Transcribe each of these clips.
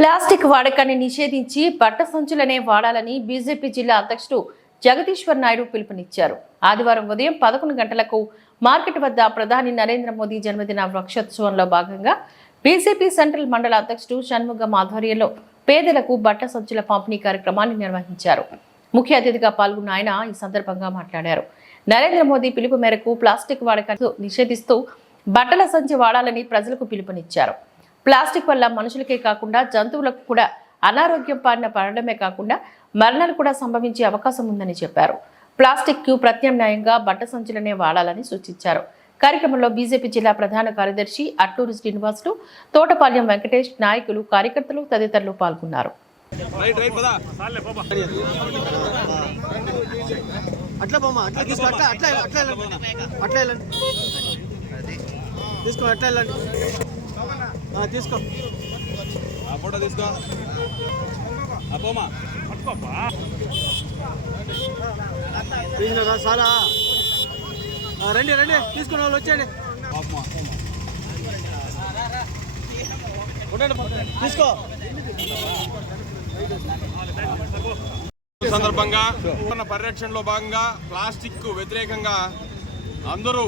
Plastic వాడకాన్ని నిషేధించి బట్ట సంచులనే వాడాలని బీజేపీ జిల్లా అధ్యక్షుడు జగదీశ్వర్ నాయుడు పిలుపునిచ్చారు. ఆదివారం ఉదయం పదకొండు గంటలకు మార్కెట్ వద్ద ప్రధాని నరేంద్ర మోదీ జన్మదిన వృక్షోత్సవంలో భాగంగా బీజేపీ సెంట్రల్ మండల అధ్యక్షుడు షణ్ముగం ఆధ్వర్యంలో పేదలకు బట్ట సంచుల పంపిణీ కార్యక్రమాన్ని నిర్వహించారు. ముఖ్య అతిథిగా పాల్గొన్న ఆయన ఈ సందర్భంగా మాట్లాడారు. నరేంద్ర మోదీ పిలుపు మేరకు ప్లాస్టిక్ వాడకాన్ని నిషేధిస్తూ బట్టల సంచి వాడాలని ప్రజలకు పిలుపునిచ్చారు. ప్లాస్టిక్ వల్ల మనుషులకే కాకుండా జంతువులకు కూడా అనారోగ్యం పారిన పడడమే కాకుండా మరణాలు కూడా సంభవించే అవకాశం ఉందని చెప్పారు. ప్లాస్టిక్కు ప్రత్యామ్నాయంగా బట్ట సంచులనే వాడాలని సూచించారు. కార్యక్రమంలో బీజేపీ జిల్లా ప్రధాన కార్యదర్శి అట్టూరు శ్రీనివాసులు తోటపాల్యం వెంకటేష్ నాయకులు కార్యకర్తలు తదితరులు పాల్గొన్నారు. అట్లా బొమ్మ అట్లా తీసుకో అట్లా అట్లా అట్లా వెళ్ళండి. అట్లా వెళ్ళండి. తీసుకో అట్లా వెళ్ళండి. తీసుకో. ఆ ఫోటో తీసుకో. ఆ పోమా. తీసినారా? సారా? రండి రండి. తీసుకున్న వాళ్ళు వచ్చేయండి. తీసుకో. సందర్భంగా పరిరక్షణలో భాగంగా ప్లాస్టిక్ వ్యతిరేకంగా అందరూ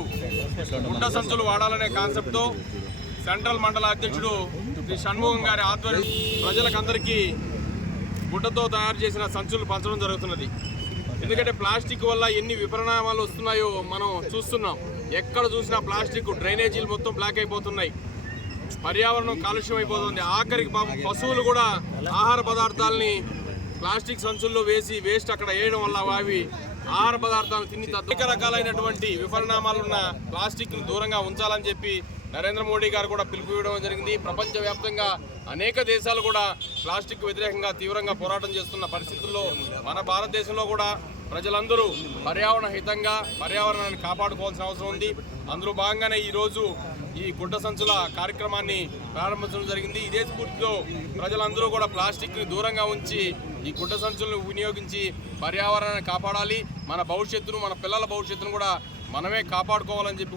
గుడ్డ సంచులు వాడాలనే కాన్సెప్ట్తో సెంట్రల్ మండల అధ్యక్షుడు శ్రీ షణ్ముఖం గారి ఆధ్వర్యం ప్రజలకందరికీ గుడ్డతో తయారు చేసిన సంచులు పంచడం జరుగుతున్నది. ఎందుకంటే ప్లాస్టిక్ వల్ల ఎన్ని విపరిణామాలు వస్తున్నాయో మనం చూస్తున్నాం. ఎక్కడ చూసినా ప్లాస్టిక్ డ్రైనేజీలు మొత్తం బ్లాక్ అయిపోతున్నాయి. పర్యావరణం కాలుష్యం అయిపోతుంది. ఆఖరికి పాపం పశువులు కూడా ఆహార పదార్థాలని ప్లాస్టిక్ సంచుల్లో వేసి వేస్ట్ అక్కడ వేయడం వల్ల అవి ఆహార పదార్థాలు తిని అనేక రకాలైనటువంటి విపరిణామాలున్న ఉన్న ను దూరంగా ఉంచాలని చెప్పి నరేంద్ర మోడీ గారు కూడా పిలుపు ఇవ్వడం జరిగింది. ప్రపంచవ్యాప్తంగా అనేక దేశాలు కూడా ప్లాస్టిక్ వ్యతిరేకంగా తీవ్రంగా పోరాటం చేస్తున్న పరిస్థితుల్లో మన భారతదేశంలో కూడా ప్రజలందరూ పర్యావరణ హితంగా పర్యావరణాన్ని కాపాడుకోవాల్సిన అవసరం ఉంది. అందులో భాగంగానే ఈరోజు ఈ గుడ్డ సంచుల కార్యక్రమాన్ని ప్రారంభించడం జరిగింది. ఇదే స్ఫూర్తితో ప్రజలందరూ కూడా ప్లాస్టిక్ని దూరంగా ఉంచి ఈ గుడ్డ సంచులను వినియోగించి పర్యావరణాన్ని కాపాడాలి. మన భవిష్యత్తును మన పిల్లల భవిష్యత్తును కూడా మనమే కాపాడుకోవాలని చెప్పి కూడా